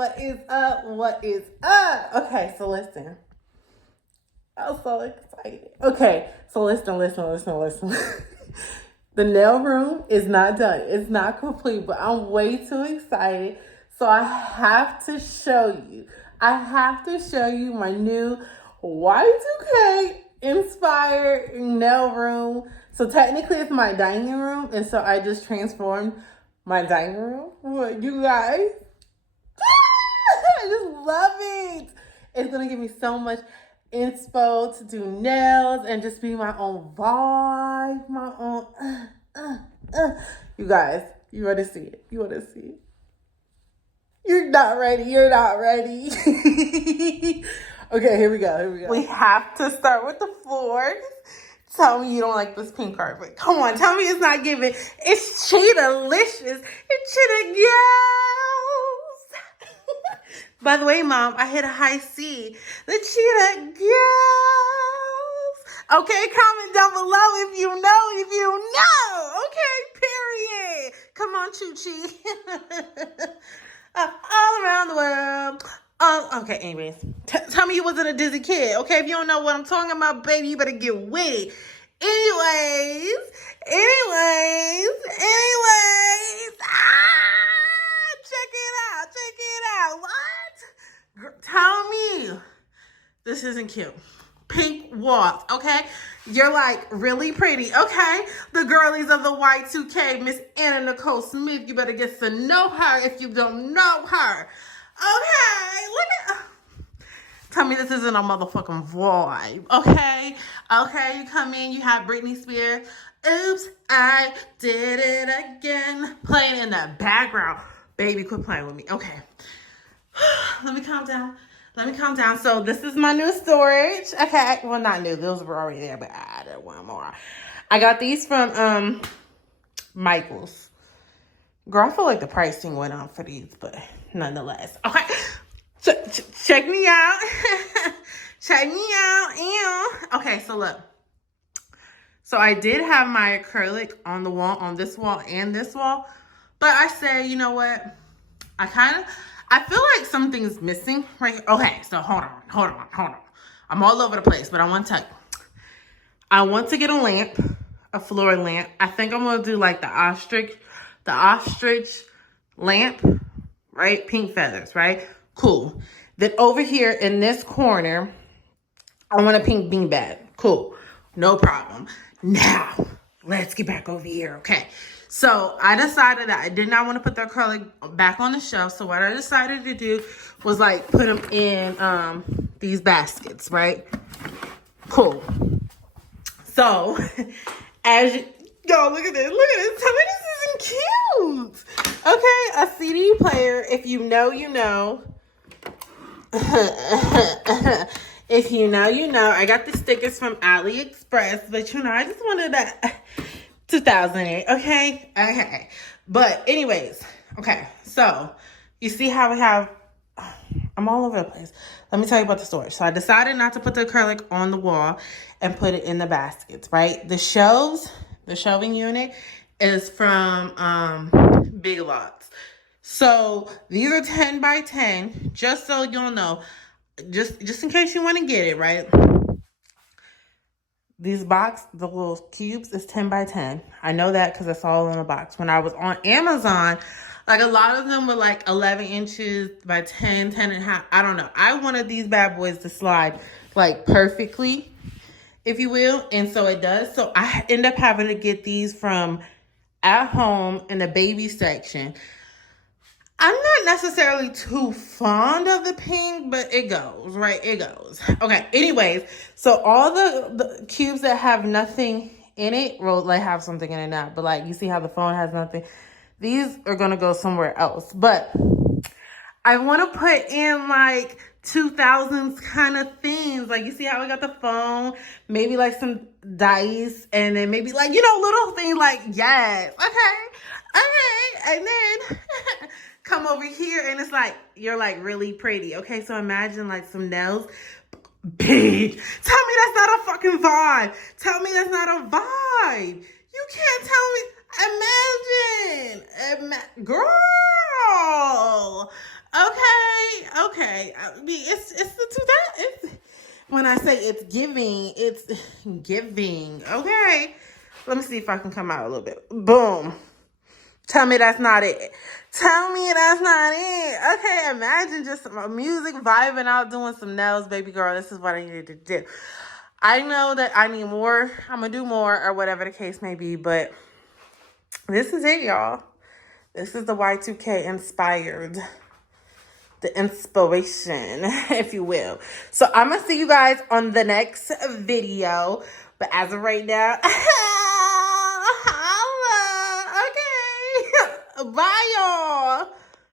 What is up? What is up? Okay, so listen. I'm so excited. Okay, so listen. The nail room is not done. It's not complete, but I'm way too excited. So I have to show you. My new Y2K inspired nail room. So technically it's my dining room. And so I just transformed my dining room. What, you guys? I just love it. It's going to give me so much inspo to do nails and just be my own vibe, my own. You guys, you want to see it? You're not ready. Okay, here we go. We have to start with the floors. Tell me you don't like this pink carpet. Come on, tell me it's not giving. It's cheetah-licious. It's cheetah girls. By the way, Mom, I hit a high C. The cheetah girls. Okay, comment down below if you know. Okay, period. Come on, Choo-Choo. All around the world. Okay, anyways. Tell me you wasn't a Disney kid, okay? If you don't know what I'm talking about, baby, you better get with it. Anyways. Check it out. What? Tell me this isn't cute. Pink walls, okay? You're like really pretty, okay? The girlies of the Y2K, Miss Anna Nicole Smith, you better get to know her if you don't know her. Okay, look at. Tell me this isn't a motherfucking vibe, okay? Okay, you come in, you have Britney Spears. Oops, I did it again. Playing in the background. Baby, quit playing with me. Okay. Let me calm down. So this is my new storage. Okay. Well, not new. Those were already there, but I added one more. I got these from Michael's. Girl, I feel like the pricing went on for these, but nonetheless. Okay. Check me out. Ew. Okay, so look. So I did have my acrylic on the wall, on this wall and this wall. But I say, you know what? I feel like something's missing right here. Okay, so hold on. I'm all over the place, but I want to tell you. I want to get a lamp, a floor lamp. I think I'm going to do like the ostrich lamp, right? Pink feathers, right? Cool. Then over here in this corner, I want a pink beanbag. Cool. No problem. Now, let's get back over here, okay? So I decided that I did not want to put the acrylic back on the shelf. So what I decided to do was like put them in these baskets, right? Cool. So as you, yo, look at this. Tell me this isn't cute. Okay, a CD player. If you know, you know. If you know, you know. I got the stickers from AliExpress, but you know, I just wanted that 2008. Okay. But anyways, okay. So you see how we have. I'm all over the place. Let me tell you about the storage. So I decided not to put the acrylic on the wall and put it in the baskets. Right. The shelving unit is from Big Lots. So these are 10 by 10. Just so you'll know. Just in case you want to get it, right? These the little cubes is 10 by 10. I know that because it's all in the box. When I was on Amazon, like a lot of them were like 11 inches by 10 and a half. I don't know. I wanted these bad boys to slide like perfectly, if you will. And so it does. So I end up having to get these from At Home in the baby section. I'm not necessarily too fond of the pink, but it goes, right? It goes. Okay, anyways, so all the cubes that have nothing in it, well, they have something in it now, but like you see how the phone has nothing. These are going to go somewhere else. But I want to put in like 2000s kind of things. Like you see how I got the phone, maybe like some dice, and then maybe like, you know, little things like, yes, okay. And then come over here and it's like, you're like really pretty. Okay, so imagine like some nails. Big. Tell me that's not a fucking vibe. Tell me that's not a vibe. You can't tell me. Imagine. Girl. Okay. Okay. I mean, it's the 2000. When I say it's giving. Okay. Let me see if I can come out a little bit. Boom. Tell me that's not it. Tell me that's not it. Okay, imagine just some music, vibing out, doing some nails, baby girl. This is what I needed to do. I know that I need more. I'm going to do more or whatever the case may be, but this is it, y'all. This is the Y2K inspired. The inspiration, if you will. So I'm going to see you guys on the next video. But as of right now...